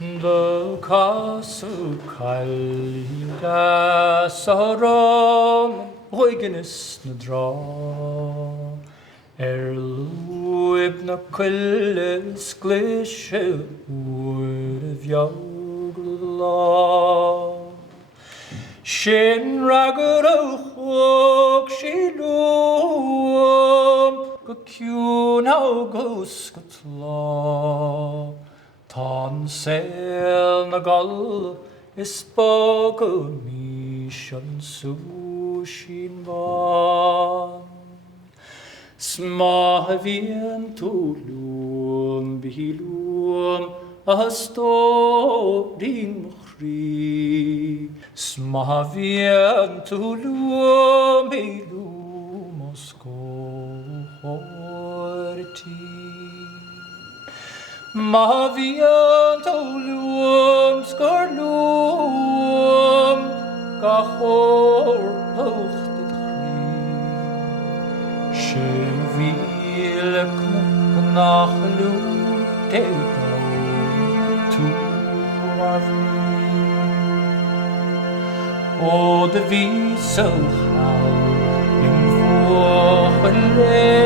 The castle Calga Saram Huygenis na dra Luib na Quillis Glishe Wood of Yogla Shin Ragged O'Hawk Shilum Gacune August Gutlaw Tan sail na gal is bogu mi shan sushin van Smahavien tulum bihilum a storing mchri Smahavien tulum bihilum Moscow horti Mahavian tolum skarlum Gahor lochtet chri Shevil knachlum Tedau tu avni O de vi so hau in vochele